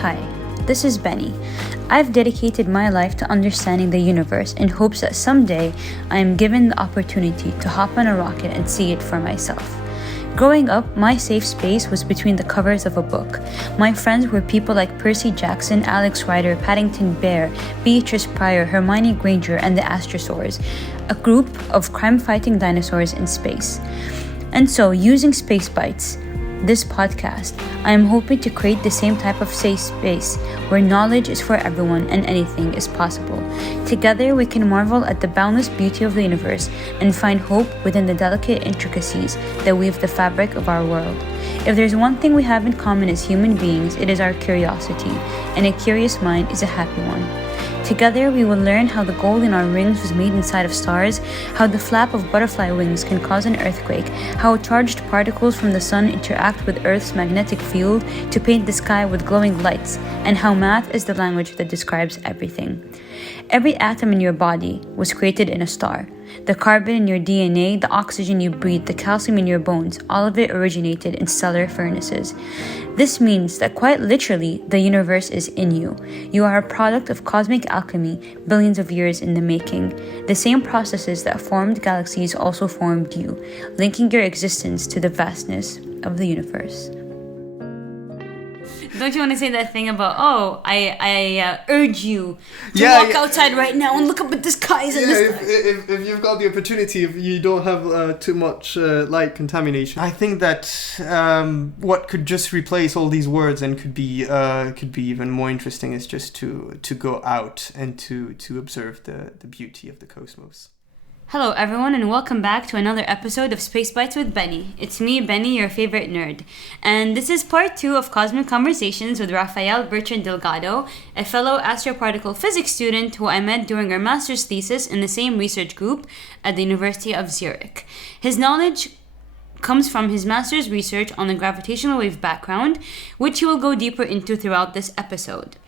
Hi, this is Benny. I've dedicated my life to understanding the universe in hopes that someday I am given the opportunity to hop on a rocket and see it for myself. Growing up, my safe space was between the covers of a book. My friends were people like Percy Jackson, Alex Rider, Paddington Bear, Beatrice Pryor, Hermione Granger, and the Astrosaurs, a group of crime-fighting dinosaurs in space. And so, using Space Bites, this podcast, I am hoping to create the same type of safe space where knowledge is for everyone and anything is possible. Together, we can marvel at the boundless beauty of the universe and find hope within the delicate intricacies that weave the fabric of our world. If there's one thing we have in common as human beings, it is our curiosity, and a curious mind is a happy one. Together, we will learn how the gold in our rings was made inside of stars, how the flap of butterfly wings can cause an earthquake, how charged particles from the sun interact with Earth's magnetic field to paint the sky with glowing lights, and how math is the language that describes everything. Every atom in your body was created in a star. The carbon in your DNA, the oxygen you breathe, the calcium in your bones, all of it originated in stellar furnaces. This means that quite literally, the universe is in you. You are a product of cosmic alchemy, billions of years in the making. The same processes that formed galaxies also formed you, linking your existence to the vastness of the universe. Don't you want to say that thing about, I urge you to walk outside right now and look up at the skies and the skies. If you've got the opportunity, if you don't have too much light contamination. I think that what could just replace all these words and could be even more interesting is just to go out and to observe the beauty of the cosmos. Hello everyone and welcome back to another episode of Space Bites with Benny. It's me, Benny, your favorite nerd. And this is part 2 of Cosmic Conversations with Rafael Bertrand Delgado, a fellow astroparticle physics student who I met during our master's thesis in the same research group at the University of Zurich. His knowledge comes from his master's research on the gravitational wave background, which he will go deeper into throughout this episode.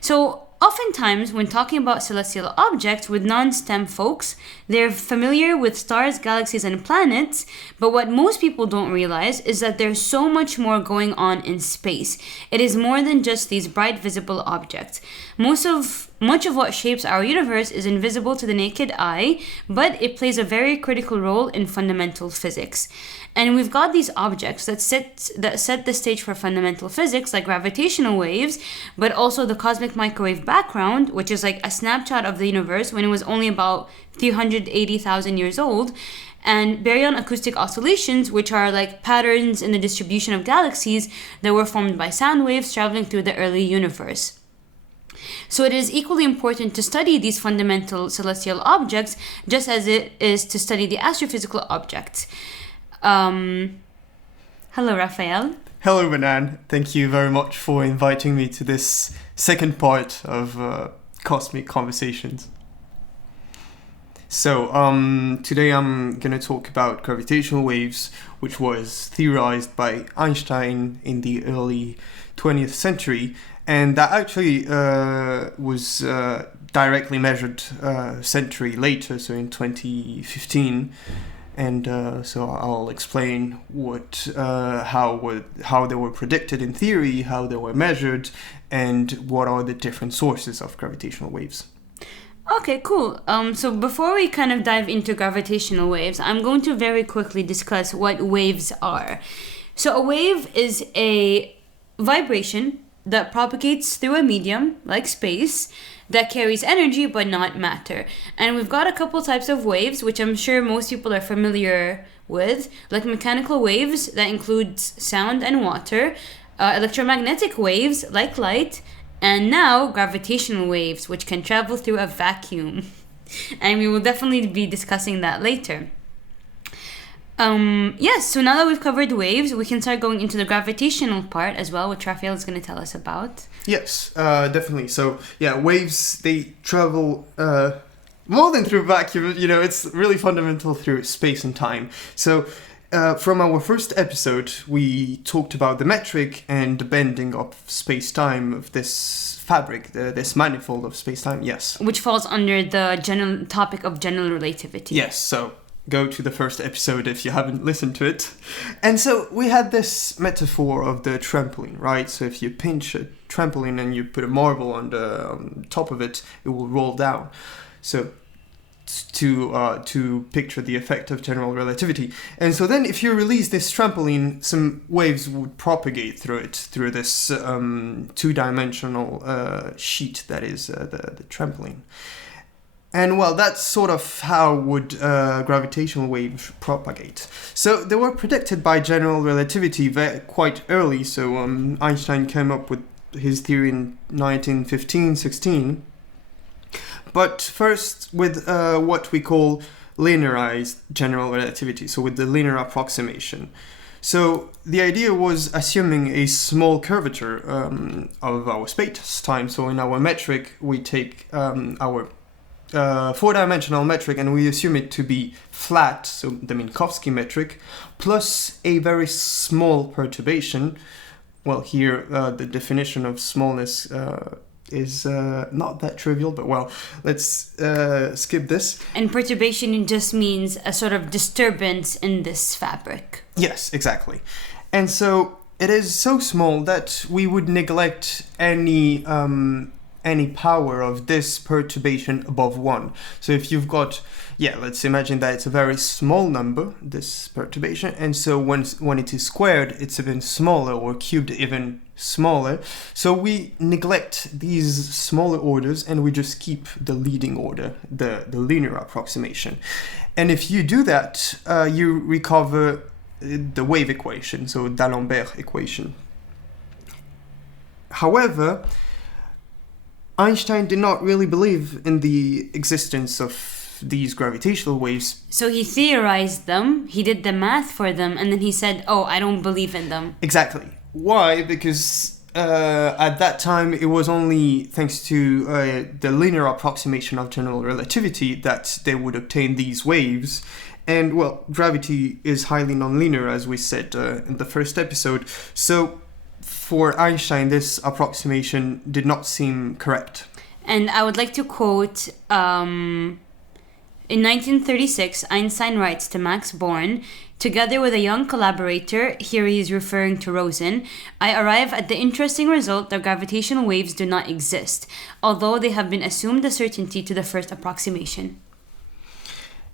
So, oftentimes, when talking about celestial objects with non-STEM folks, they're familiar with stars, galaxies, and planets, but what most people don't realize is that there's so much more going on in space. It is more than just these bright visible objects. Much of what shapes our universe is invisible to the naked eye, but it plays a very critical role in fundamental physics. And we've got these objects that set the stage for fundamental physics, like gravitational waves, but also the cosmic microwave background, which is like a snapshot of the universe when it was only about 380,000 years old, and baryon acoustic oscillations, which are like patterns in the distribution of galaxies that were formed by sound waves traveling through the early universe. So it is equally important to study these fundamental celestial objects, just as it is to study the astrophysical objects. Hello, Rafael. Hello, Bertrand. Thank you very much for inviting me to this second part of Cosmic Conversations. So, today I'm going to talk about gravitational waves, which was theorized by Einstein in the early 20th century, and that actually was directly measured a century later, so in 2015. And so I'll explain how they were predicted in theory, how they were measured, and what are the different sources of gravitational waves. Okay, cool. So before we kind of dive into gravitational waves, I'm going to very quickly discuss what waves are. So a wave is a vibration that propagates through a medium, like space, that carries energy but not matter. And we've got a couple types of waves, which I'm sure most people are familiar with, like mechanical waves that includes sound and water, electromagnetic waves like light, and now gravitational waves, which can travel through a vacuum. And we will definitely be discussing that later. So now that we've covered waves, we can start going into the gravitational part as well, which Rafael is going to tell us about. Yes, definitely. So, waves, they travel more than through vacuum. It's really fundamental through space and time. So, from our first episode, we talked about the metric and the bending of space-time, of this fabric, this manifold of space-time, yes. Which falls under the general topic of general relativity. Yes, so go to the first episode if you haven't listened to it. And so we had this metaphor of the trampoline, right? So if you pinch a trampoline and you put a marble on top of it, it will roll down. So to picture the effect of general relativity. And so then if you release this trampoline, some waves would propagate through it, through this two-dimensional sheet that is the trampoline. And well, that's sort of how would gravitational waves propagate. So they were predicted by general relativity quite early. So Einstein came up with his theory in 1915-16. But first with what we call linearized general relativity, so with the linear approximation. So the idea was assuming a small curvature of our space-time. So in our metric, we take our four-dimensional metric and we assume it to be flat, so the Minkowski metric, plus a very small perturbation. Well, here the definition of smallness is not that trivial, but well, let's skip this. And perturbation just means a sort of disturbance in this fabric. Yes, exactly. And so it is so small that we would neglect any power of this perturbation above 1. So if you've got, let's imagine that it's a very small number, this perturbation, and so when it is squared, it's even smaller, or cubed even smaller. So we neglect these smaller orders and we just keep the leading order, the linear approximation. And if you do that, you recover the wave equation, so D'Alembert equation. However, Einstein did not really believe in the existence of these gravitational waves. So he theorized them, he did the math for them, and then he said, I don't believe in them. Exactly. Why? Because at that time it was only thanks to the linear approximation of general relativity that they would obtain these waves. And well, gravity is highly nonlinear, as we said in the first episode. So for Einstein, this approximation did not seem correct. And I would like to quote, in 1936, Einstein writes to Max Born, together with a young collaborator, here he is referring to Rosen, I arrive at the interesting result that gravitational waves do not exist, although they have been assumed a certainty to the first approximation.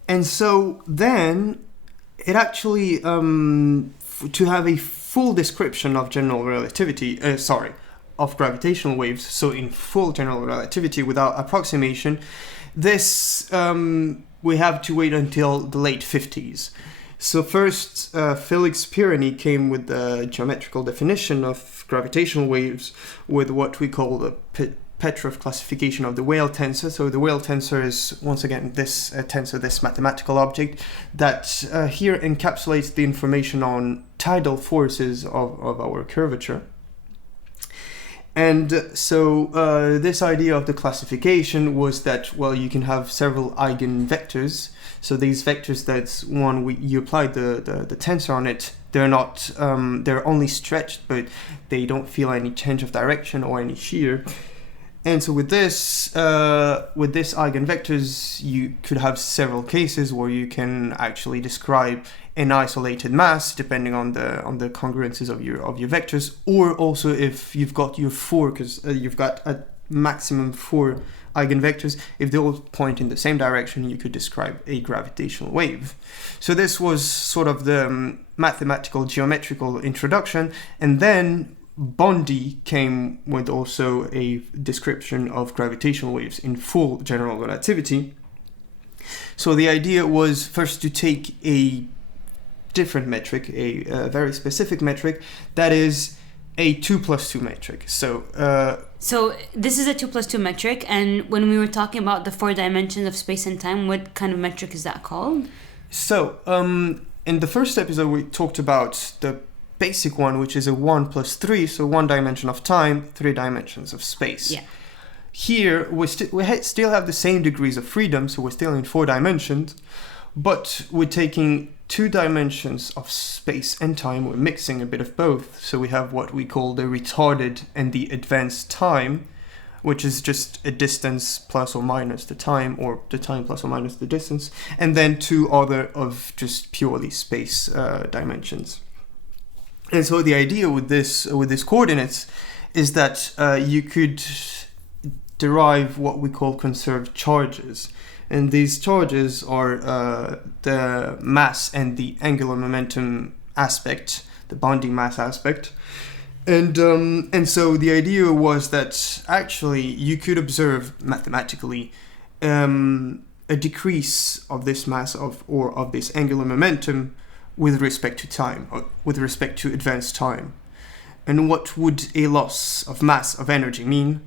And so then, it actually, to have a full description of general relativity, of gravitational waves, so in full general relativity without approximation, this we have to wait until the late 50s. So first, Félix Pirani came with the geometrical definition of gravitational waves with what we call the Petrov classification of the Weyl tensor. So the Weyl tensor is, once again, this tensor, this mathematical object that here encapsulates the information on tidal forces of our curvature. And so this idea of the classification was that, well, you can have several eigenvectors. So these vectors, that's one, you apply the tensor on it, they're not, they're only stretched, but they don't feel any change of direction or any shear. And so with this eigenvectors, you could have several cases where you can actually describe an isolated mass depending on the congruences of your vectors, or also if you've got your four, because you've got a maximum 4 eigenvectors, if they all point in the same direction, you could describe a gravitational wave. So this was sort of the mathematical geometrical introduction, and then Bondi came with also a description of gravitational waves in full general relativity. So the idea was first to take a different metric, a very specific metric, that is a 2 plus 2 metric. So this is a 2 plus 2 metric, and when we were talking about the 4 dimensions of space and time, what kind of metric is that called? So in the first episode we talked about the basic one, which is a 1 plus 3, so 1 dimension of time, 3 dimensions of space. Yeah. Here we still have the same degrees of freedom, so we're still in 4 dimensions, but we're taking 2 dimensions of space and time, we're mixing a bit of both, so we have what we call the retarded and the advanced time, which is just a distance plus or minus the time, or the time plus or minus the distance, and then 2 other of just purely space dimensions. And so the idea with this coordinates is that you could derive what we call conserved charges. And these charges are the mass and the angular momentum aspect, the bonding mass aspect. And so the idea was that actually you could observe mathematically a decrease of this mass of this angular momentum with respect to time, or with respect to advanced time. And what would a loss of mass of energy mean?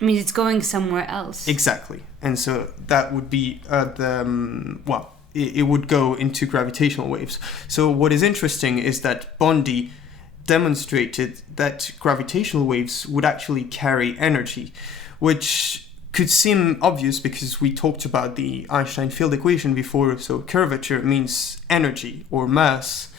I mean, it's going somewhere else. Exactly. And so that would be it would go into gravitational waves. So what is interesting is that Bondi demonstrated that gravitational waves would actually carry energy, which could seem obvious because we talked about the Einstein field equation before. So curvature means energy or mass.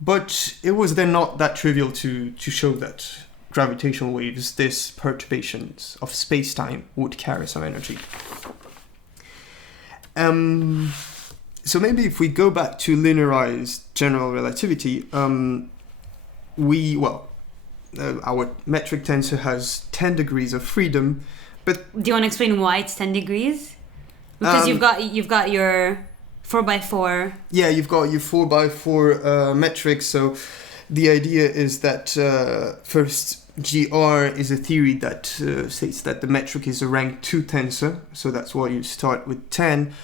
But it was then not that trivial to show that gravitational waves, these perturbations of space-time, would carry some energy. So maybe if we go back to linearized general relativity, our metric tensor has 10 degrees of freedom, but do you want to explain why it's 10 degrees? Because you've got your 4x4. Yeah, you've got your 4x4 metric. So the idea is that first, GR is a theory that states that the metric is a rank 2 tensor. So that's why you start with 10.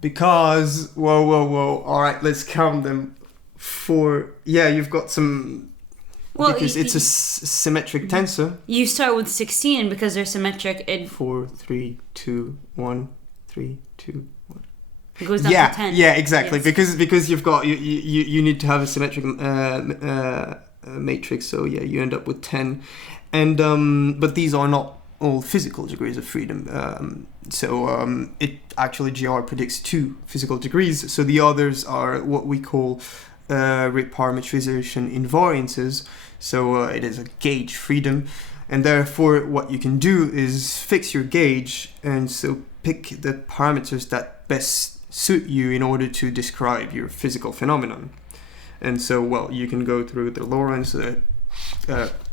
Because, all right, let's count them. You've got some... because it's a symmetric tensor. You start with 16 because they're symmetric. 4, 3, 2, 1, 3, 2, 1. It goes down to 10. Yeah, exactly. Yes. Because you've got you need to have a symmetric matrix. So yeah, you end up with 10, and but these are not all physical degrees of freedom. It actually GR predicts 2 physical degrees. So the others are what we call rate parametrization invariances. So it is a gauge freedom, and therefore what you can do is fix your gauge, and so pick the parameters that best suit you in order to describe your physical phenomenon. And so, you can go through the Lorentz,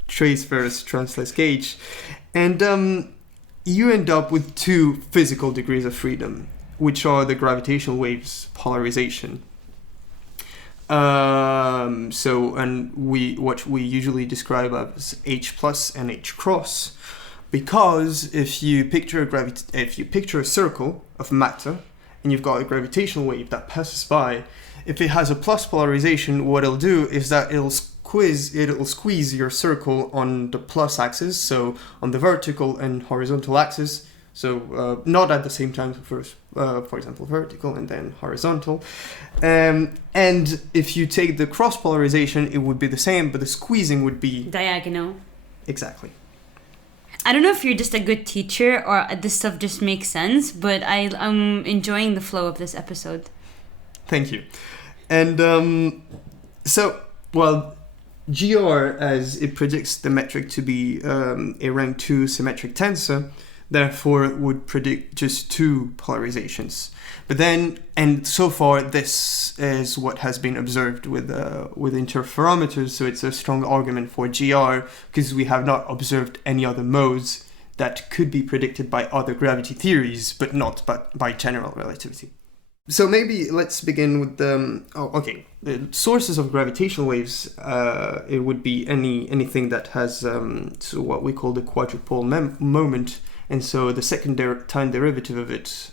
transverse, transless gauge, and you end up with 2 physical degrees of freedom, which are the gravitational waves polarization. What we usually describe as H plus and H cross, because if you picture a circle of matter, and you've got a gravitational wave that passes by, if it has a plus polarization, what it'll do is that it'll squeeze your circle on the plus axis, so on the vertical and horizontal axis. So not at the same time, first, for example, vertical and then horizontal. And if you take the cross polarization, it would be the same, but the squeezing would be diagonal. Exactly. I don't know if you're just a good teacher or this stuff just makes sense, but I'm enjoying the flow of this episode. Thank you. And GR, as it predicts the metric to be a rank 2 symmetric tensor, therefore it would predict just 2 polarizations. But then, and so far, this is what has been observed with interferometers, so it's a strong argument for GR, because we have not observed any other modes that could be predicted by other gravity theories, but not by general relativity. So maybe let's begin with the sources of gravitational waves. It would be anything that has what we call the quadrupole moment. And so the second time derivative of it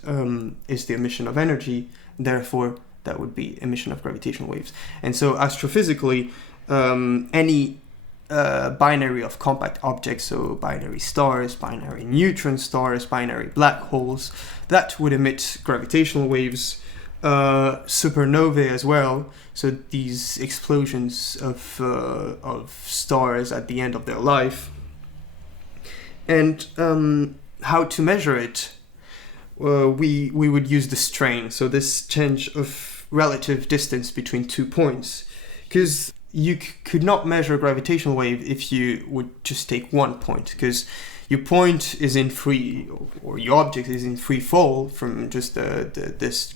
is the emission of energy. Therefore, that would be emission of gravitational waves. And so astrophysically, any binary of compact objects, so binary stars, binary neutron stars, binary black holes, that would emit gravitational waves. Supernovae as well. So these explosions of stars at the end of their life. And how to measure it? We would use the strain, so this change of relative distance between 2 points, because you could not measure a gravitational wave if you would just take one point, because your point is in free, or your object is in free fall from just this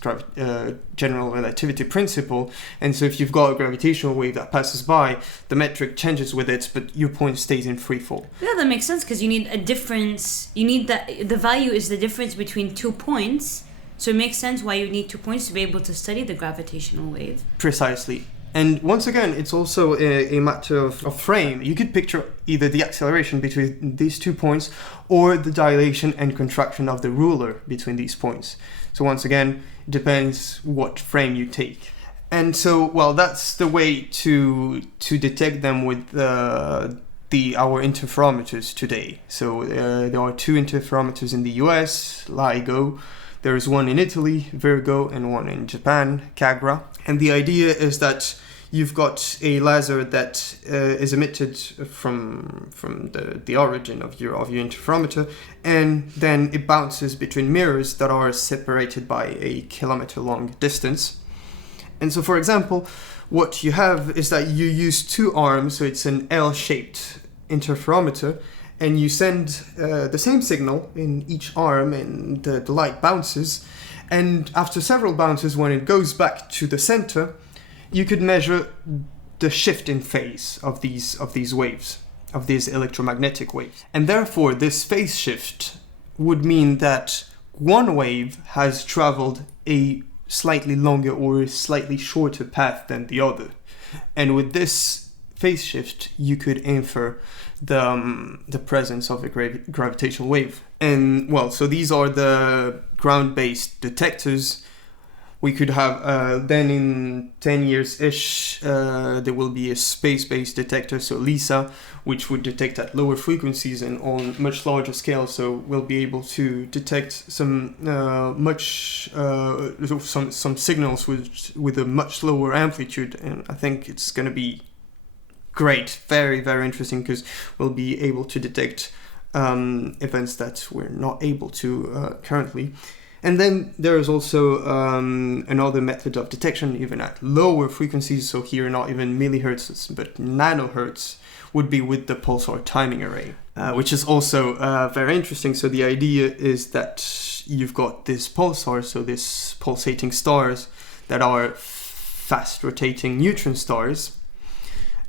general relativity principle. And so if you've got a gravitational wave that passes by, the metric changes with it, but your point stays in free fall. Yeah, that makes sense, because you need a difference. You need the value is the difference between 2 points. So it makes sense why you need 2 points to be able to study the gravitational wave. Precisely. And once again, it's also a matter of frame. You could picture either the acceleration between these 2 points or the dilation and contraction of the ruler between these points. So once again, it depends what frame you take. And so, well, that's the way to detect them with our interferometers today. So there are 2 interferometers in the US, LIGO. There is one in Italy, Virgo, and one in Japan, Cagra. And the idea is that you've got a laser that is emitted from the origin of your interferometer, and then it bounces between mirrors that are separated by a kilometer-long distance. And so, for example, what you have is that you use 2 arms, so it's an L-shaped interferometer, and you send the same signal in each arm, and the light bounces. And after several bounces, when it goes back to the center, you could measure the shift in phase of these waves, of these electromagnetic waves. And therefore, this phase shift would mean that one wave has traveled a slightly longer or slightly shorter path than the other. And with this phase shift, you could infer the presence of a gravitational wave. And well, so these are the ground-based detectors. We could have, then in 10 years-ish, there will be a space-based detector, so LISA, which would detect at lower frequencies and on much larger scale. So we'll be able to detect some some signals with a much lower amplitude. And I think it's going to be great, very, very interesting, because we'll be able to detect events that we're not able to currently. And then there is also another method of detection, even at lower frequencies. So here, not even millihertz, but nanohertz, would be with the pulsar timing array, which is also very interesting. So the idea is that you've got this pulsar, so this pulsating stars that are fast rotating neutron stars.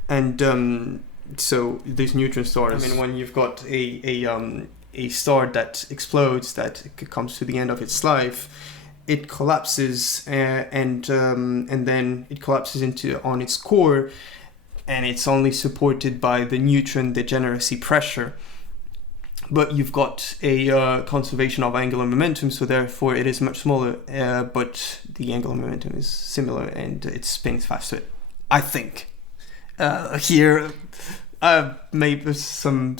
And so these neutron stars, I mean, when you've got a star that explodes, that comes to the end of its life, it collapses and then it collapses on its core, and it's only supported by the neutron degeneracy pressure. But you've got a conservation of angular momentum, so therefore it is much smaller, but the angular momentum is similar and it spins faster, I think. Here, maybe some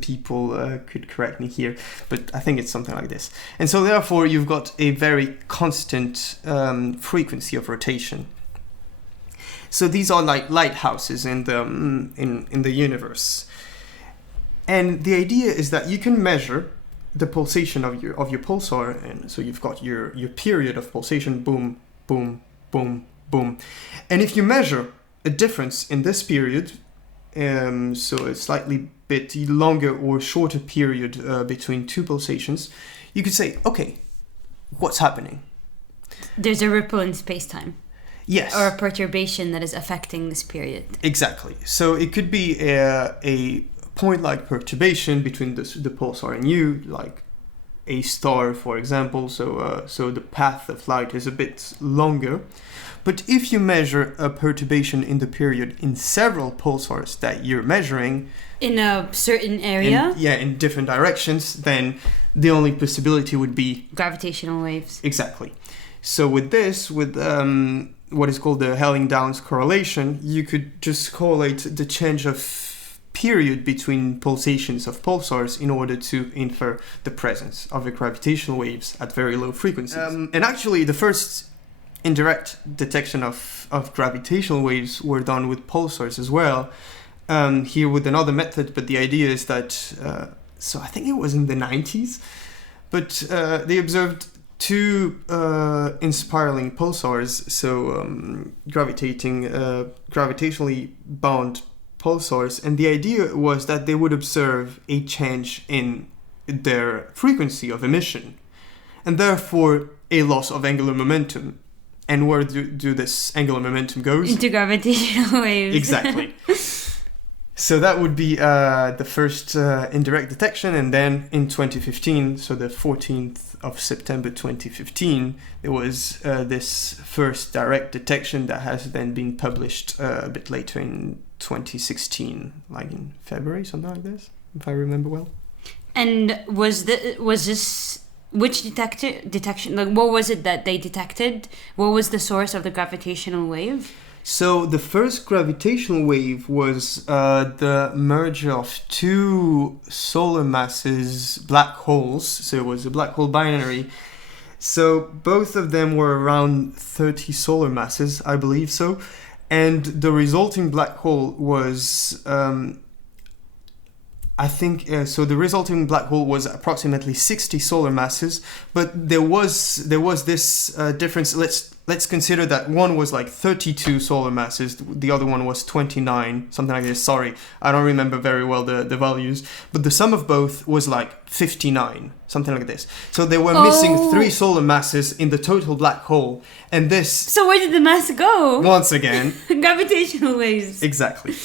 people could correct me here, but I think it's something like this. And so therefore you've got a very constant frequency of rotation. So these are like lighthouses in the universe. And the idea is that you can measure the pulsation of your pulsar, and so you've got your period of pulsation, boom, boom, boom, boom. And if you measure a difference in this period, so a slightly bit longer or shorter period between 2 pulsations, you could say, okay, what's happening? There's a ripple in space-time. Yes. Or a perturbation that is affecting this period. Exactly. So it could be a point-like perturbation between the pulsar and you, like a star, for example. So the path of light is a bit longer. But if you measure a perturbation in the period in several pulsars that you're measuring, in a certain area, in different directions, then the only possibility would be gravitational waves. Exactly. So with this, with what is called the Helling-Downs correlation, you could just correlate the change of period between pulsations of pulsars in order to infer the presence of the gravitational waves at very low frequencies. And actually, the first indirect detection of gravitational waves were done with pulsars as well, here with another method, but the idea is that, so I think it was in the 90s, but they observed two inspiraling pulsars, so gravitationally bound pulsars, and the idea was that they would observe a change in their frequency of emission, and therefore a loss of angular momentum. And where do this angular momentum goes? Into gravitational waves. Exactly. So that would be the first indirect detection, and then in 2015, so the 14th of September 2015, there was this first direct detection that has then been published a bit later in 2016, like in February, something like this, if I remember well. And was this which detection? Like, what was it that they detected? What was the source of the gravitational wave? So the first gravitational wave was the merger of two solar masses, black holes. So it was a black hole binary. So both of them were around 30 solar masses, I believe so. And the resulting black hole was, so the resulting black hole was approximately 60 solar masses. But there was this difference. Let's consider that one was like 32 solar masses, the other one was 29, something like this. Sorry, I don't remember very well the values, but the sum of both was like 59, something like this. So they were missing 3 solar masses in the total black hole, and this... So where did the mass go? Once again... Gravitational waves. Exactly.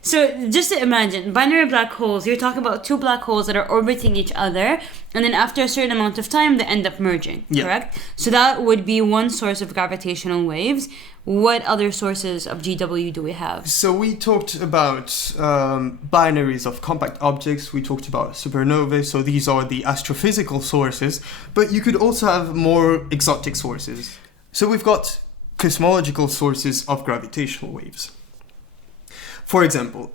So just to imagine, binary black holes, you're talking about two black holes that are orbiting each other, and then after a certain amount of time, they end up merging, correct? So that would be one source of gravitational waves. What other sources of GW do we have? So we talked about binaries of compact objects, we talked about supernovae, so these are the astrophysical sources, but you could also have more exotic sources. So we've got cosmological sources of gravitational waves. For example,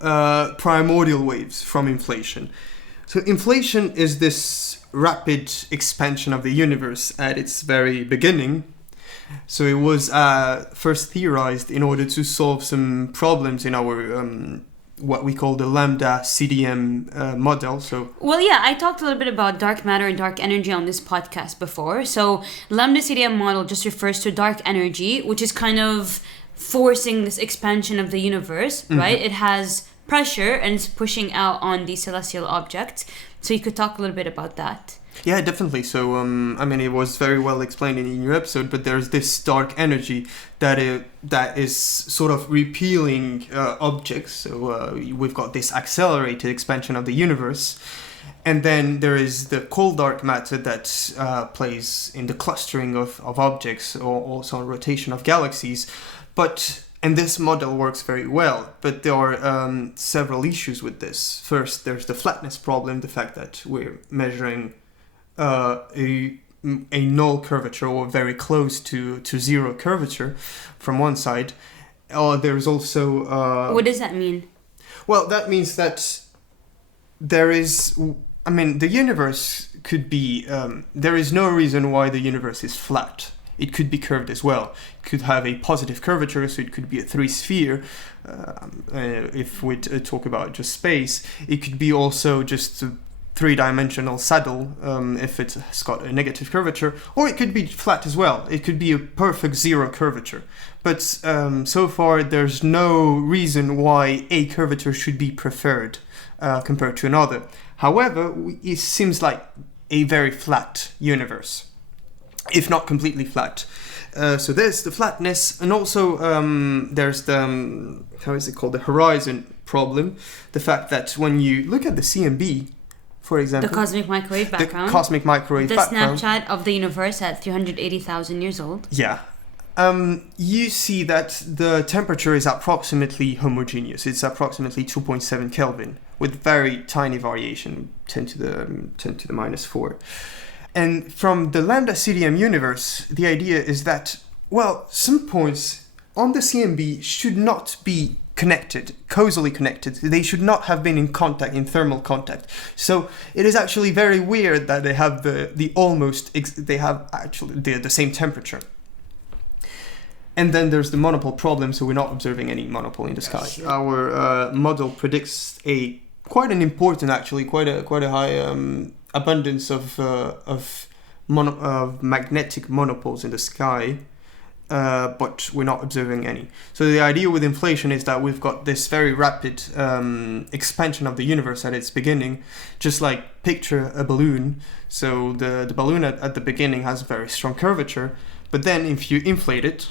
primordial waves from inflation. So inflation is this rapid expansion of the universe at its very beginning. So it was first theorized in order to solve some problems in our what we call the lambda CDM model. So I talked a little bit about dark matter and dark energy on this podcast before. So lambda CDM model just refers to dark energy, which is kind of forcing this expansion of the universe, right? It has pressure and it's pushing out on the celestial objects. So you could talk a little bit about that. Yeah, definitely. So, it was very well explained in your episode, but there's this dark energy that is sort of repealing objects. So we've got this accelerated expansion of the universe. And then there is the cold dark matter that plays in the clustering of objects, or also on rotation of galaxies. And this model works very well, but there are several issues with this. First, there's the flatness problem, the fact that we're measuring a null curvature, or very close to zero curvature from one side. There's also... what does that mean? Well, that means that there is... the universe could be... there is no reason why the universe is flat. It could be curved as well. It could have a positive curvature, so it could be a 3-sphere. If we talk about just space, it could be also just a 3-dimensional saddle if it's got a negative curvature, or it could be flat as well. It could be a perfect zero curvature. But so far, there's no reason why a curvature should be preferred compared to another. However, it seems like a very flat universe, if not completely flat. So there's the flatness, and also there's the, the horizon problem. The fact that when you look at the CMB, for example... The cosmic microwave background. The cosmic microwave background. The snapshot of the universe at 380,000 years old. Yeah. You see that the temperature is approximately homogeneous. It's approximately 2.7 Kelvin, with very tiny variation, 10 to the minus 4. And from the lambda CDM universe, the idea is that, some points on the CMB should not be connected, causally connected. They should not have been in contact, in thermal contact. So it is actually very weird that they have they have actually the same temperature. And then there's the monopole problem, so we're not observing any monopole in the sky. Yes. Our model predicts quite a high abundance of magnetic monopoles in the sky, but we're not observing any. So the idea with inflation is that we've got this very rapid expansion of the universe at its beginning, just like picture a balloon. So the balloon at the beginning has a very strong curvature, but then if you inflate it,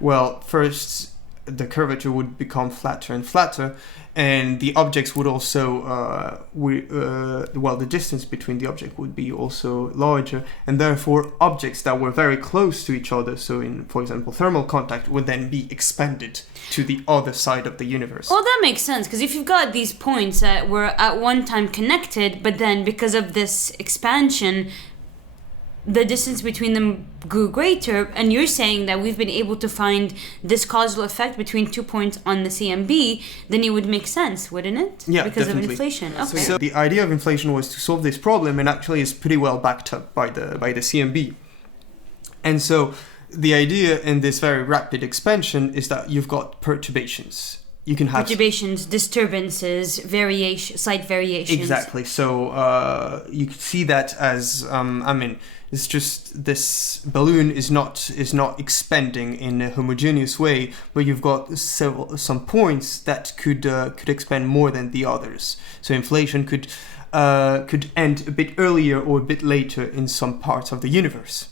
well, first the curvature would become flatter and flatter, and the objects would also, the distance between the object would be also larger, and therefore objects that were very close to each other, so in, for example, thermal contact, would then be expanded to the other side of the universe. Well, that makes sense, because if you've got these points that were at one time connected, but then because of this expansion, the distance between them grew greater, and you're saying that we've been able to find this causal effect between 2 points on the CMB, then it would make sense, wouldn't it? Yeah, because definitely. of inflation. Okay. So the idea of inflation was to solve this problem, and actually is pretty well backed up by the CMB. And so the idea in this very rapid expansion is that you've got perturbations. You can have perturbations, disturbances, slight variations. Exactly. So you could see that as it's just this balloon is not expanding in a homogeneous way, but you've got some points that could expand more than the others. So inflation could end a bit earlier or a bit later in some parts of the universe.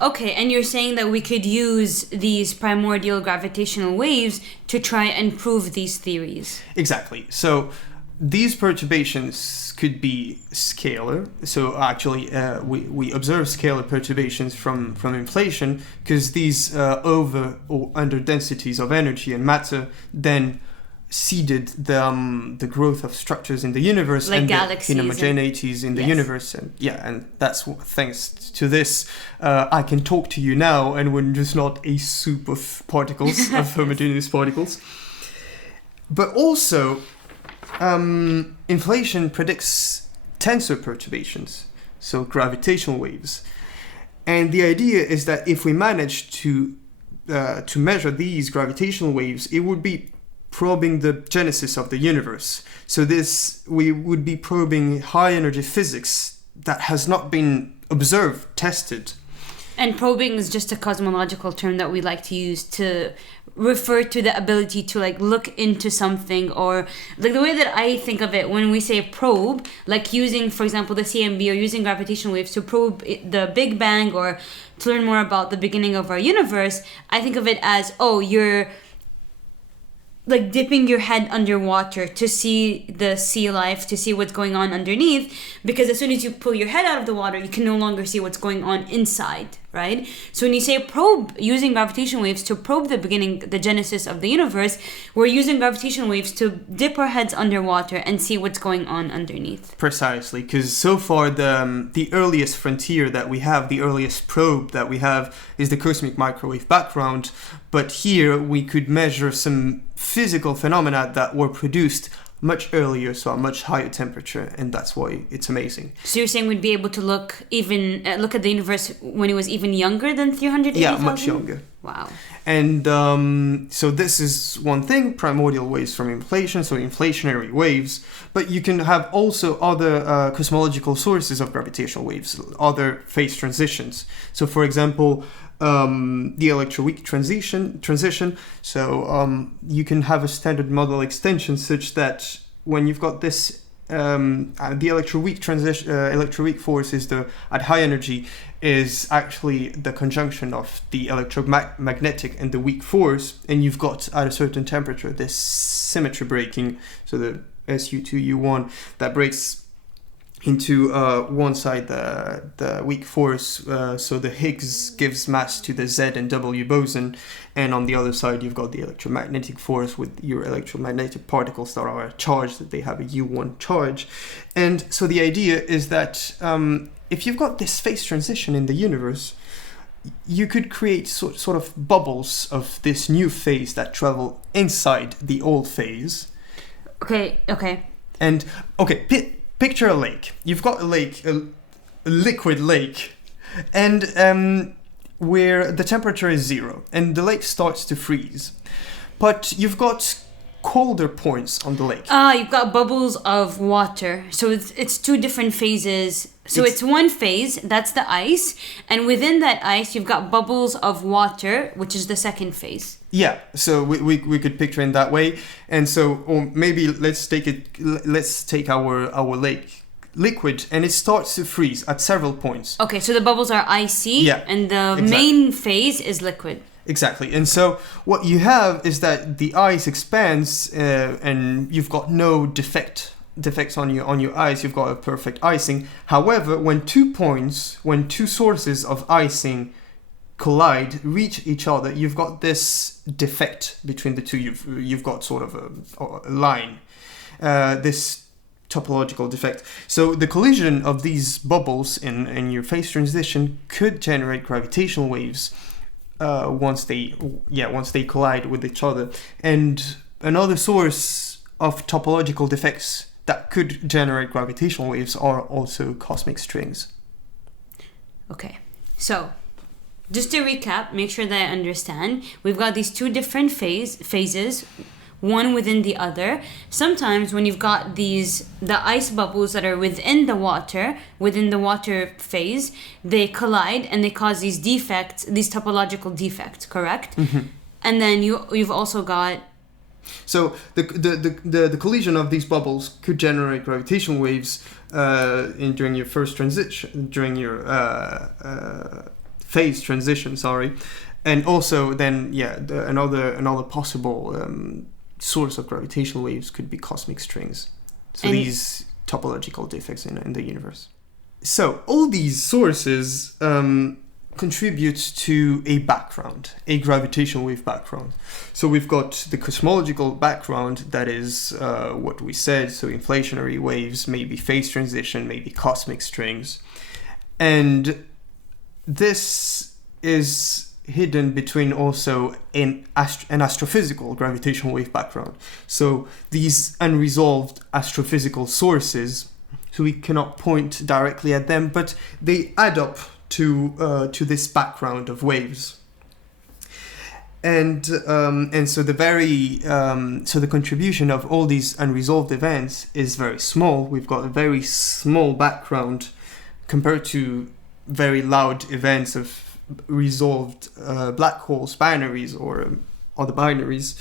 Okay, and you're saying that we could use these primordial gravitational waves to try and prove these theories. Exactly. So these perturbations could be scalar. So actually, we observe scalar perturbations from inflation, because these over or under densities of energy and matter then seeded the growth of structures in the universe, like and galaxies, the inhomogeneities in the yes. universe, and that's thanks to this I can talk to you now, and we're just not a soup of particles of homogeneous particles. But also inflation predicts tensor perturbations, so gravitational waves, and the idea is that if we manage to measure these gravitational waves, it would be probing the genesis of the universe. So we would be probing high energy physics that has not been observed, tested. And probing is just a cosmological term that we like to use to refer to the ability to look into something, or the way that I think of it when we say probe, like using, for example, the CMB or using gravitational waves to probe the Big Bang or to learn more about the beginning of our universe. I think of it as, you're dipping your head underwater to see the sea life, to see what's going on underneath, because as soon as you pull your head out of the water, you can no longer see what's going on inside, right? So when you say probe, using gravitational waves to probe the genesis of the universe, we're using gravitational waves to dip our heads underwater and see what's going on underneath. Precisely, because so far the earliest frontier that we have, the earliest probe that we have, is the cosmic microwave background. But here we could measure some physical phenomena that were produced much earlier, so a much higher temperature, and that's why it's amazing. So you're saying we'd be able to look at the universe when it was even younger than 380,000? Yeah, much younger. Wow. And so this is one thing, primordial waves from inflation, so inflationary waves. But you can have also other cosmological sources of gravitational waves, other phase transitions. So for example, the electroweak transition. So you can have a standard model extension such that when you've got this, the electroweak force is at high energy is actually the conjunction of the electromagnetic and the weak force, and you've got at a certain temperature this symmetry breaking, so the SU2U1 that breaks into one side the weak force, so the Higgs gives mass to the Z and W boson, and on the other side you've got the electromagnetic force with your electromagnetic particles that are charged, that they have a U1 charge. And so the idea is that if you've got this phase transition in the universe, you could create sort of bubbles of this new phase that travel inside the old phase. Okay. And picture a lake. You've got a lake, a liquid lake, and where the temperature is 0, and the lake starts to freeze. But you've got colder points on the lake. You've got bubbles of water. So it's two different phases. So it's one phase, that's the ice, and within that ice you've got bubbles of water, which is the second phase. Yeah, so we could picture it that way. And so, or maybe let's take our lake liquid, and it starts to freeze at several points. Okay, so the bubbles are icy, and the main phase is liquid. Exactly. And so what you have is that the ice expands, and you've got no defects on your ice. You've got a perfect icing. However, when two sources of icing collide, reach each other, you've got this defect between the two. You've got sort of a line, this topological defect. So the collision of these bubbles in your phase transition could generate gravitational waves once they collide with each other. And another source of topological defects that could generate gravitational waves are also cosmic strings. Okay, so just to recap, make sure that I understand, we've got these two different phases, one within the other. Sometimes when you've got the ice bubbles that are within the water phase, they collide and they cause these defects, these topological defects, correct? Mm-hmm. And then you've also got... So the collision of these bubbles could generate gravitational waves during your first transition, during your phase transition, and also then another possible source of gravitational waves could be cosmic strings. So these topological defects in the universe. So all these sources contribute to a gravitational wave background. So we've got the cosmological background, that is what we said, so inflationary waves, maybe phase transition, maybe cosmic strings. And this is hidden between also an astrophysical gravitational wave background. So these unresolved astrophysical sources, so we cannot point directly at them, but they add up to this background of waves. And so the contribution of all these unresolved events is very small. We've got a very small background compared to very loud events of resolved black holes, binaries, or other binaries.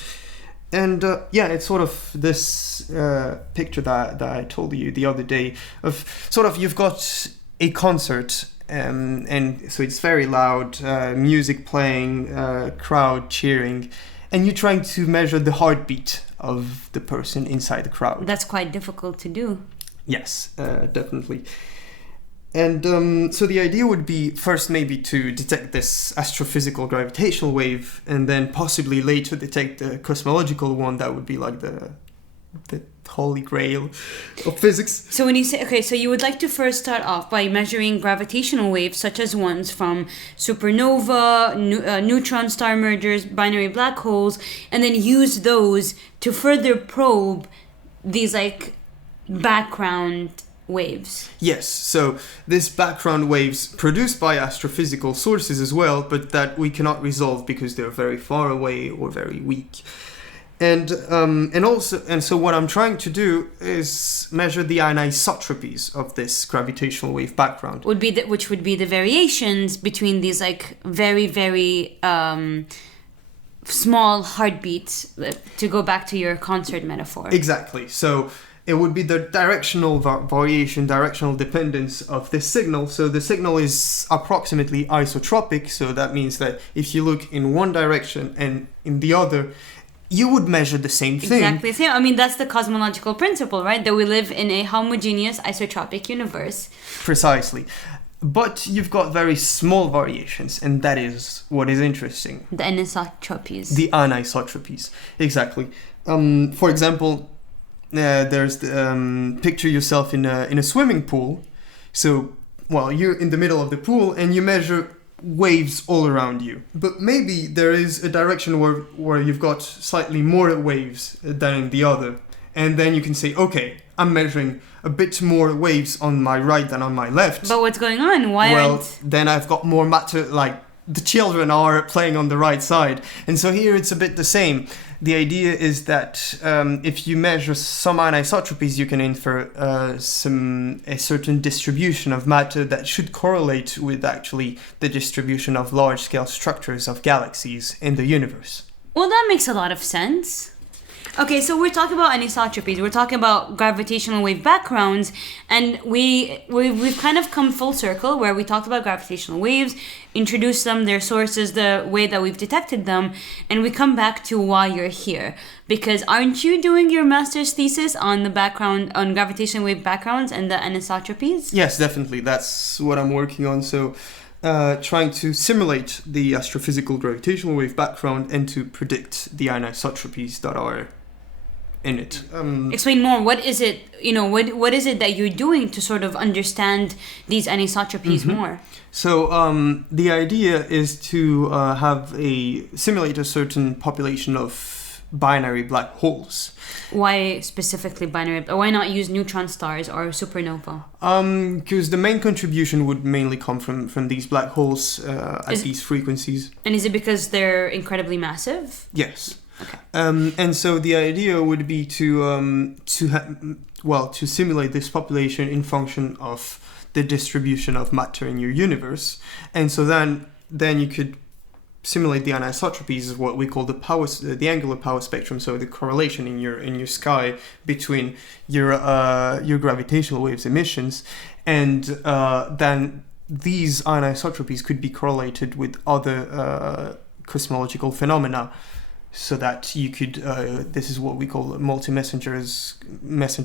And it's sort of this picture that I told you the other day of sort of you've got a concert, and so it's very loud, music playing, crowd cheering, and you're trying to measure the heartbeat of the person inside the crowd. That's quite difficult to do. Yes, definitely. And so the idea would be first maybe to detect this astrophysical gravitational wave, and then possibly later detect the cosmological one that would be like the holy grail of physics. So when you say, okay, so you would like to first start off by measuring gravitational waves such as ones from supernova, neutron star mergers, binary black holes, and then use those to further probe these like background waves. Yes, so these background waves produced by astrophysical sources as well, but that we cannot resolve because they're very far away or very weak. And so what I'm trying to do is measure the anisotropies of this gravitational wave background. Which would be the variations between these like very, very small heartbeats, to go back to your concert metaphor. Exactly. So it would be the directional variation, directional dependence of this signal. So the signal is approximately isotropic. So that means that if you look in one direction and in the other, you would measure the same thing. Exactly the same. I mean, that's the cosmological principle, right? That we live in a homogeneous isotropic universe. Precisely. But you've got very small variations, and that is what is interesting. The anisotropies. The anisotropies, exactly. For example, there's the picture yourself in a swimming pool. So, you're in the middle of the pool and you measure waves all around you. But maybe there is a direction where you've got slightly more waves than in the other. And then you can say, okay, I'm measuring a bit more waves on my right than on my left. But what's going on? Then I've got more matter, like the children are playing on the right side. And so here it's a bit the same. The idea is that if you measure some anisotropies, you can infer a certain distribution of matter that should correlate with actually the distribution of large-scale structures of galaxies in the universe. Well, that makes a lot of sense. Okay, so we're talking about anisotropies. We're talking about gravitational wave backgrounds, and we've kind of come full circle where we talked about gravitational waves, introduced them, their sources, the way that we've detected them, and we come back to why you're here. Because aren't you doing your master's thesis on the background on gravitational wave backgrounds and the anisotropies? Yes, definitely. That's what I'm working on. So, trying to simulate the astrophysical gravitational wave background and to predict the anisotropies that are in it. Explain more. What is it? What is it that you're doing to sort of understand these anisotropies more? So the idea is to simulate a certain population of binary black holes. Why specifically binary? Why not use neutron stars or supernova? Because the main contribution would mainly come from these black holes at these frequencies. And is it because they're incredibly massive? Yes. Okay. And so the idea would be to simulate this population in function of the distribution of matter in your universe, and so then you could simulate the anisotropies, what we call the angular power spectrum, so the correlation in your sky between your gravitational waves emissions, and then these anisotropies could be correlated with other cosmological phenomena. So that you could, this is what we call messenger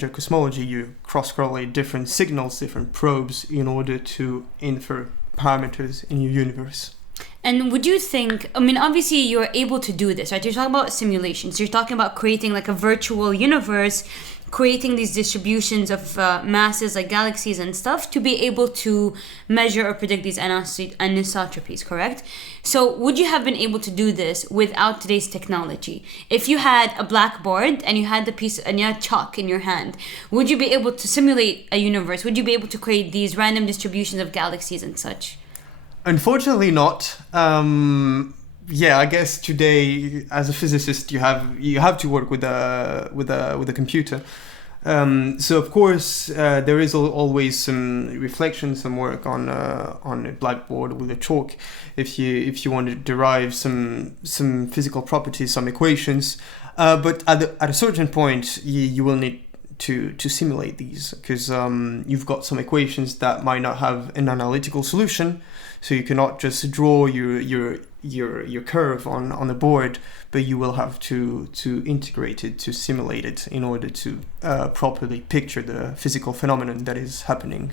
cosmology. You cross-correlate different signals, different probes, in order to infer parameters in your universe. And would you think, obviously you're able to do this, right? You're talking about simulations. You're talking about creating like a virtual universe, creating these distributions of masses like galaxies and stuff to be able to measure or predict these anisotropies, correct? So would you have been able to do this without today's technology? If you had a blackboard and you had the piece and you had chalk in your hand, would you be able to simulate a universe? Would you be able to create these random distributions of galaxies and such? Unfortunately not. Yeah, I guess today, as a physicist, you have to work with a computer. So of course, there is always some reflection, some work on a blackboard with a chalk, if you want to derive some physical properties, some equations. But at a certain point, you will need to simulate these, because you've got some equations that might not have an analytical solution, so you cannot just draw your curve on the board, but you will have to integrate it, to simulate it, in order to properly picture the physical phenomenon that is happening.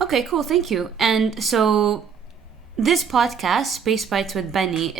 Okay, cool, thank you. And so this podcast, Space Bites with Benny,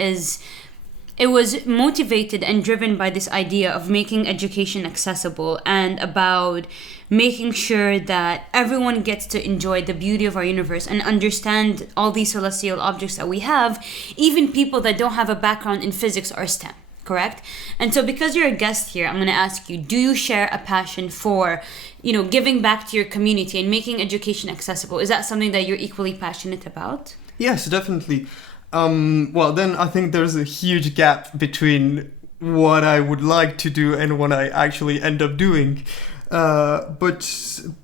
it was motivated and driven by this idea of making education accessible and about making sure that everyone gets to enjoy the beauty of our universe and understand all these celestial objects that we have, even people that don't have a background in physics or STEM, correct? And so because you're a guest here, I'm going to ask you, do you share a passion for, giving back to your community and making education accessible? Is that something that you're equally passionate about? Yes, definitely. Well, then I think there's a huge gap between what I would like to do and what I actually end up doing. But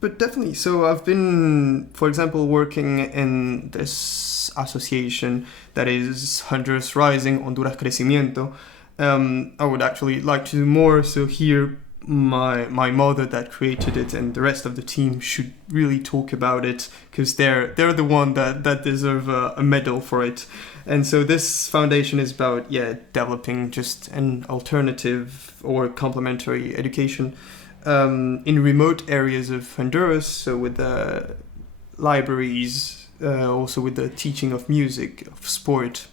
definitely. So I've been, for example, working in this association that is Honduras Rising, Honduras Crecimiento. I would actually like to do more. So here, my mother that created it and the rest of the team should really talk about it, because they're the one that deserve a medal for it. And so this foundation is about developing just an alternative or complementary education in remote areas of Honduras, so with the libraries, also with the teaching of music, of sport.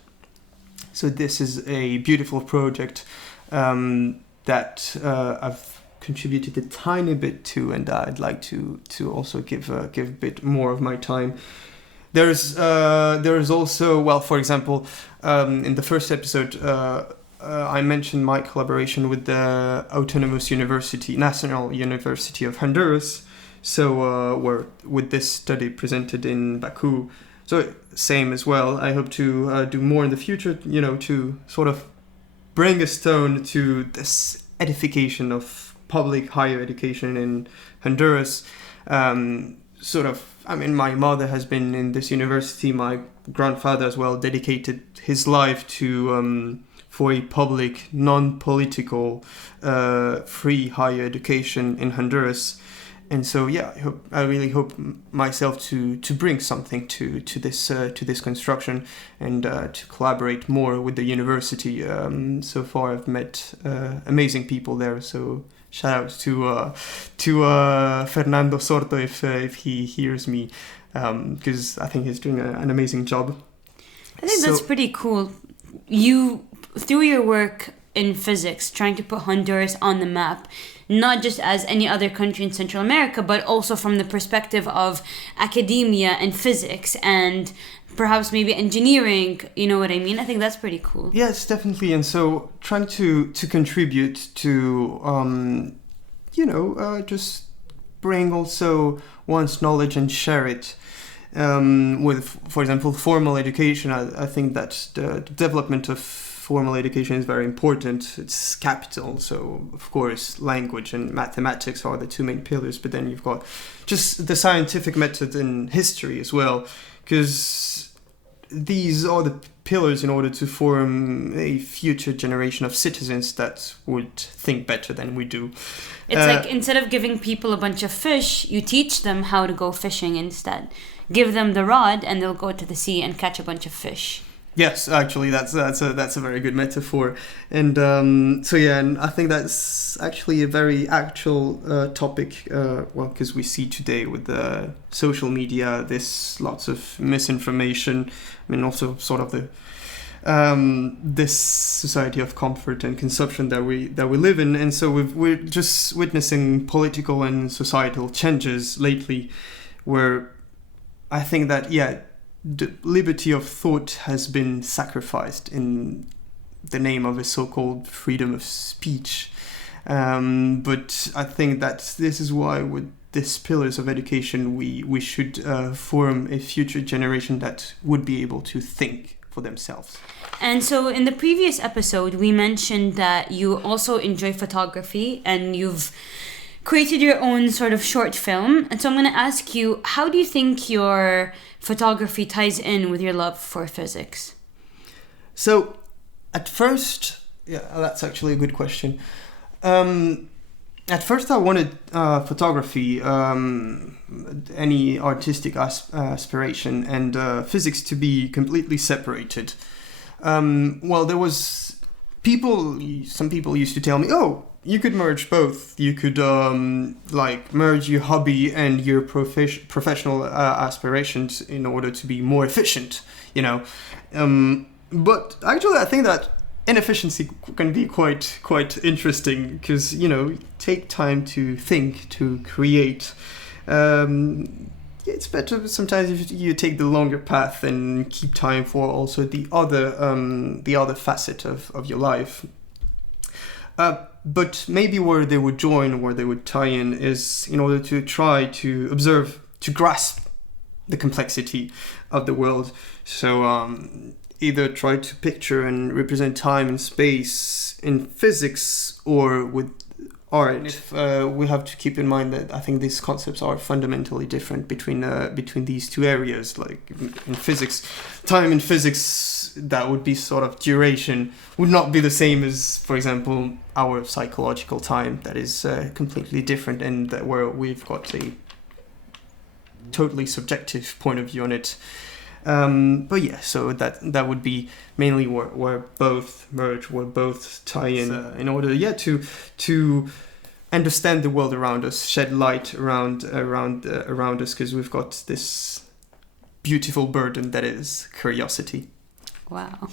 So this is a beautiful project that I've contributed a tiny bit to, and I'd like to also give a bit more of my time. There is also, well, for example, in the first episode, I mentioned my collaboration with the Autonomous University, National University of Honduras. So, with this study presented in Baku, So same as well. I hope to do more in the future, to sort of bring a stone to this edification of public higher education in Honduras. My mother has been in this university. My grandfather as well dedicated his life to for a public, non-political, free higher education in Honduras. And so, I really hope myself to bring something to this construction, and to collaborate more with the university. So far, I've met amazing people there. So shout out to Fernando Sorto if he hears me, because I think he's doing an amazing job. I think that's pretty cool. You, through your work in physics, trying to put Honduras on the map, not just as any other country in Central America, but also from the perspective of academia and physics and perhaps maybe engineering, you know what I mean? I think that's pretty cool. Yes, definitely. And so trying to contribute to, just bring also one's knowledge and share it. With, for example, formal education, I think that the development of formal education is very important. It's capital. So, of course, language and mathematics are the two main pillars. But then you've got just the scientific method and history as well, because these are the pillars in order to form a future generation of citizens that would think better than we do. It's like instead of giving people a bunch of fish, you teach them how to go fishing instead. Give them the rod and they'll go to the sea and catch a bunch of fish. Yes, actually, that's a very good metaphor, and and I think that's actually a very actual topic. Because we see today with the social media, there's lots of misinformation. I mean, also sort of the this society of comfort and consumption that we live in, and so we're just witnessing political and societal changes lately, where I think that the liberty of thought has been sacrificed in the name of a so-called freedom of speech. But I think that this is why with these pillars of education, we should form a future generation that would be able to think for themselves. And so in the previous episode, we mentioned that you also enjoy photography and you've created your own sort of short film. And so I'm going to ask you, how do you think your photography ties in with your love for physics? So at first, that's actually a good question. At first I wanted photography, any artistic aspiration, and physics to be completely separated. There was some people used to tell me, you could merge both. You could merge your hobby and your professional aspirations in order to be more efficient, But actually, I think that inefficiency can be quite interesting because, take time to think, to create. It's better sometimes if you take the longer path and keep time for also the other facet of your life. But maybe where they would join, where they would tie in, is in order to try to observe, to grasp the complexity of the world. So either try to picture and represent time and space in physics or with art. We have to keep in mind that I think these concepts are fundamentally different between these two areas. Like in physics, time in physics, that would be sort of duration, would not be the same as, for example, our psychological time. That is completely different, and where we've got a totally subjective point of view on it. So that would be mainly where both merge, where both tie in order to understand the world around us, shed light around us, because we've got this beautiful burden that is curiosity. Wow.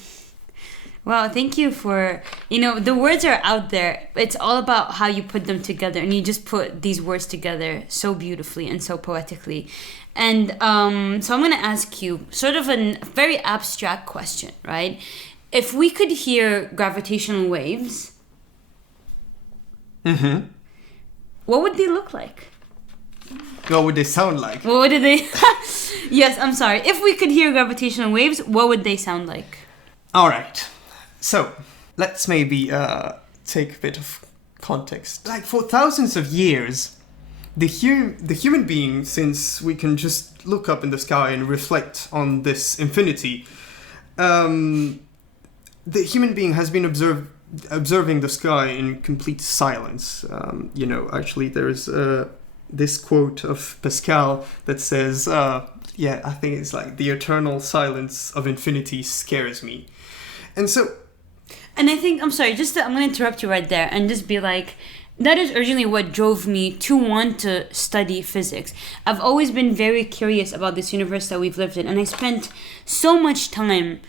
Well, thank you for, the words are out there. It's all about how you put them together, and you just put these words together so beautifully and so poetically. And so I'm going to ask you sort of a very abstract question, right? If we could hear gravitational waves, what would they look like? What would they sound like? What would they... Yes, I'm sorry. If we could hear gravitational waves, what would they sound like? All right. So let's maybe take a bit of context. Like for thousands of years, the human being, since we can just look up in the sky and reflect on this infinity, the human being has been observing the sky in complete silence. Actually, there's this quote of Pascal that says, I think it's like, the eternal silence of infinity scares me. And so... And I think, I'm sorry, I'm going to interrupt you right there and just be like, that is originally what drove me to want to study physics. I've always been very curious about this universe that we've lived in, and I spent so much time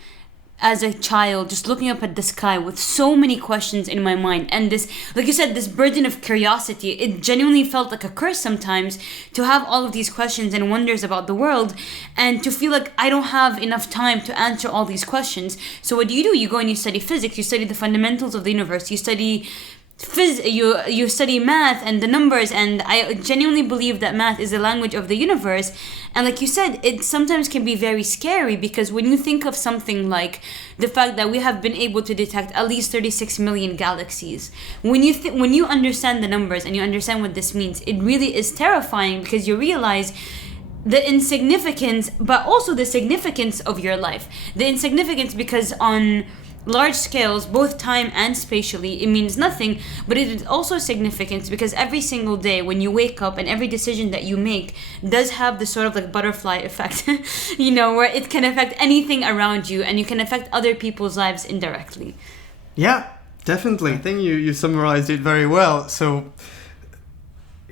as a child just looking up at the sky with so many questions in my mind, and this, like you said, this burden of curiosity. It genuinely felt like a curse sometimes to have all of these questions and wonders about the world, and to feel like I don't have enough time to answer all these questions. So what do? You go and you study physics, you study the fundamentals of the universe, you study you study math and the numbers, and I genuinely believe that math is the language of the universe. And like you said, it sometimes can be very scary, because when you think of something like the fact that we have been able to detect at least 36 million galaxies, when you understand the numbers and you understand what this means, it really is terrifying, because you realize the insignificance, but also the significance of your life. The insignificance because on large scales, both time and spatially, it means nothing, but it is also significant because every single day when you wake up and every decision that you make does have the sort of like butterfly effect, where it can affect anything around you and you can affect other people's lives indirectly. Yeah, definitely. I think you summarized it very well. So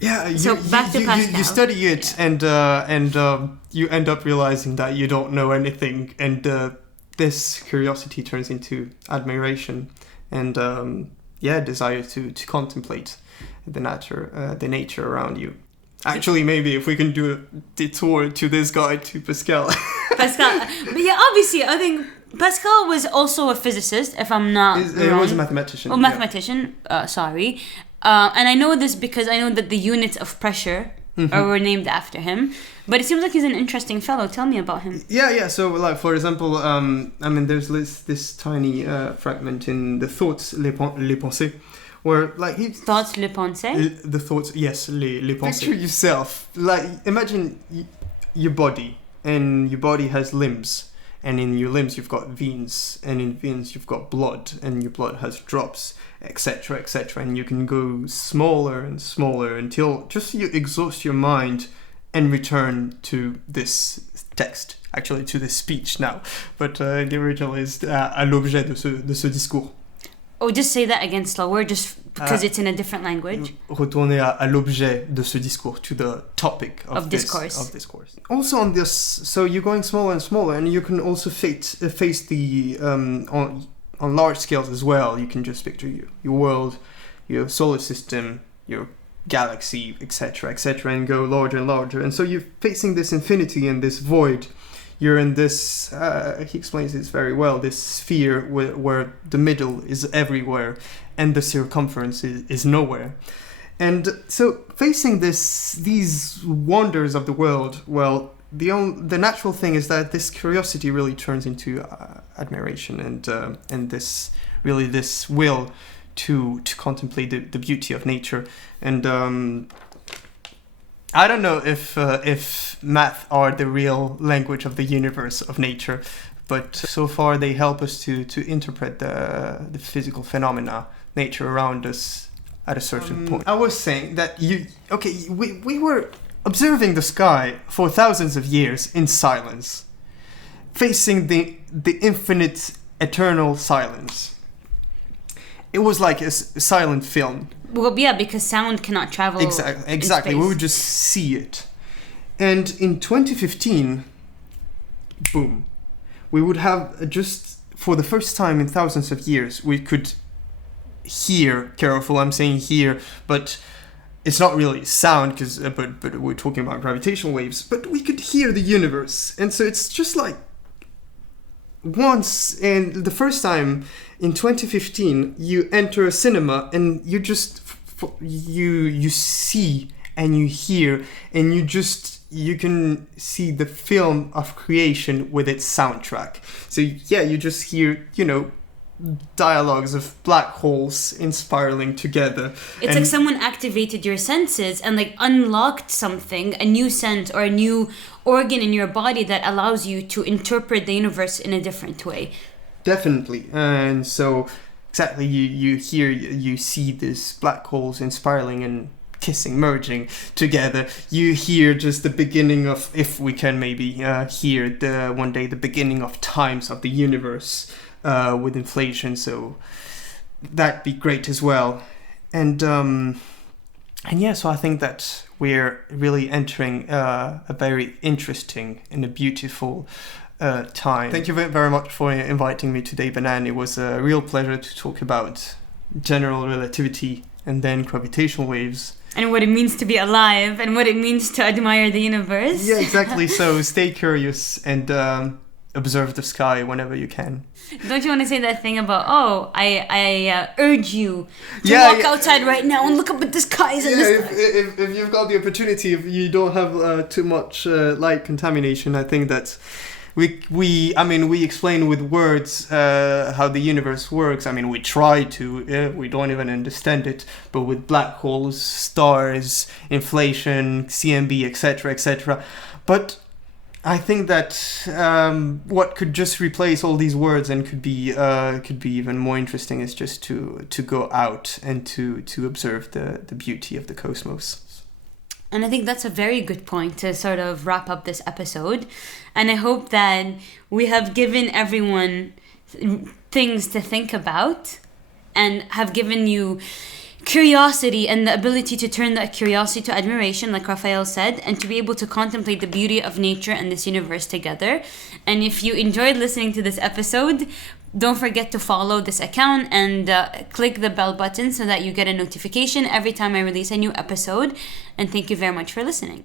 yeah, you study it, yeah. and you end up realizing that you don't know anything, and this curiosity turns into admiration and desire to contemplate the nature around you. Actually, maybe if we can do a detour to this guy, to Pascal. Pascal, but yeah, obviously, I think Pascal was also a physicist, if I'm not wrong. He was a mathematician. Oh, mathematician. Yeah. Sorry. And I know this because I know that the units of pressure were named after him. But it seems like he's an interesting fellow. Tell me about him. Yeah. So, like, for example, there's this tiny fragment in the Thoughts, les pensées, where, like, he... Thoughts, les pensées? The thoughts, yes, les pensées. Picture yourself. Like, imagine your body, and your body has limbs. And in your limbs you've got veins, and in veins you've got blood, and your blood has drops, etc., etc. And you can go smaller and smaller until just you exhaust your mind and return to this text, actually to this speech now. But the original is à l'objet de ce discours. Oh, just say that again slower, just because it's in a different language. Retourner à l'objet de ce discours, to the topic of discourse. Also on this, so you're going smaller and smaller, and you can also face the on large scales as well. You can just picture your world, your solar system, your galaxy, etc., etc., and go larger and larger. And so you're facing this infinity and this void. You're in this, he explains this very well, this sphere where the middle is everywhere and the circumference is nowhere. And so facing these wonders of the world, well, the natural thing is that this curiosity really turns into admiration and this will to contemplate the beauty of nature. And I don't know if math are the real language of the universe, of nature, but so far they help us to interpret the physical phenomena, nature around us at a certain point. I was saying that we were observing the sky for thousands of years in silence, facing the infinite, eternal silence. It was like a silent film. Well, yeah, because sound cannot travel. Exactly. We would just see it. And in 2015, boom, we would have just for the first time in thousands of years, we could hear. Careful, I'm saying hear, but it's not really sound because, but we're talking about gravitational waves. But we could hear the universe, and so it's just like once, and the first time in 2015, you enter a cinema and you just you see and you hear and you just you can see the film of creation with its soundtrack. So yeah, you just hear, dialogues of black holes in spiraling together. It's like someone activated your senses and like unlocked something, a new sense or a new organ in your body that allows you to interpret the universe in a different way. Definitely. And so exactly, you see these black holes in spiraling and kissing, merging together. You hear just the beginning of, if we can maybe hear one day the beginning of times of the universe with inflation. So that'd be great as well. And yeah, so I think that we're really entering a very interesting and a beautiful time. Thank you very much for inviting me today, Benan. It was a real pleasure to talk about general relativity and then gravitational waves. And what it means to be alive and what it means to admire the universe. Yeah, exactly. So stay curious and observe the sky whenever you can. Don't you want to say that thing about, I urge you to walk outside right now and look up at the skies and the stars. If you've got the opportunity, if you don't have too much light contamination, I think that we explain with words how the universe works. I mean, we try to, we don't even understand it, but with black holes, stars, inflation, CMB, etc. But I think that what could just replace all these words and could be even more interesting is just to go out and to observe the beauty of the cosmos. And I think that's a very good point to sort of wrap up this episode. And I hope that we have given everyone things to think about and have given you curiosity and the ability to turn that curiosity to admiration, like Raphael said, and to be able to contemplate the beauty of nature and this universe together. And if you enjoyed listening to this episode, don't forget to follow this account and click the bell button so that you get a notification every time I release a new episode. And thank you very much for listening.